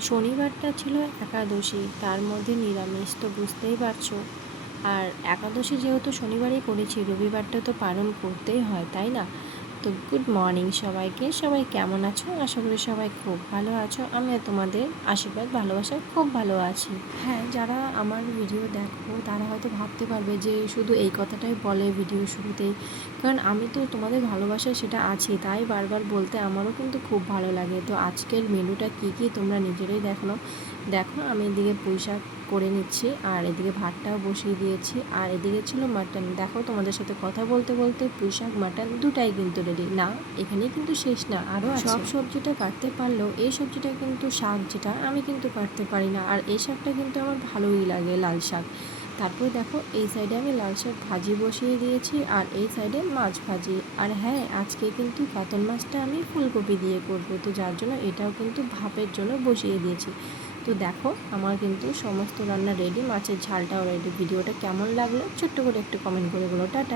শনিবারটা ছিল একাদশী, তার মধ্যে নিরামিষ তো বুঝতেই পারছ। আর একাদশী যেহেতু শনিবারই করেছি রবিবারটা তো পালন করতেই হয়, তাই না? তো গুড মর্নিং সবাইকে। সবাই কেমন আছো? আশা করি সবাই খুব ভালো আছো। আমিও তোমাদের আশীর্বাদ, ভালোবাসায় খুব ভালো আছি। হ্যাঁ যারা আমার ভিডিও দেখো, তারা হয়তো ভাবতে পারবে যে শুধু এই কথাটাই বলে ভিডিও শুরুতেই। কারণ আমি তো তোমাদের ভালোবাসায় সেটা আছি, তাই বারবার বলতে আমারও কিন্তু খুব ভালো লাগে। তো আজকের মেনুটা কী কী তোমরা নিজেরাই দেখো দেখো, আমি এদিকে পুঁই শাক করে নিচ্ছি, আর এদিকে ভাতটাও বসিয়ে দিয়েছি, আর এদিকে ছিল মাটন। দেখো, তোমাদের সাথে কথা বলতে বলতে পুঁই শাক, মাটন দুটাই কিন্তু রেডি না এখানে কিন্তু শেষ না আরও সব সবজিটা কাটতে পারলেও এই সবজিটা কিন্তু শাক যেটা, আমি কিন্তু কাটতে পারি না, আর এই শাকটা কিন্তু আমার ভালোই লাগে, লাল শাক। তারপরে দেখো, এই সাইডে আমি লাল শাক ভাজি বসিয়ে দিয়েছি, আর এই সাইডে মাছ ভাজি। আর হ্যাঁ আজকে কিন্তু কাতল মাছটা আমি ফুলকপি দিয়ে করব, তো যার জন্য এটাও কিন্তু ভাপের জন্য বসিয়ে দিয়েছি। তো দেখো, আমার কিন্তু সমস্ত রান্না রেডি মাছের ঝালটাও রেডি ভিডিওটা কেমন লাগল ছোট্ট করে একটু কমেন্ট করে বলো। টাটা।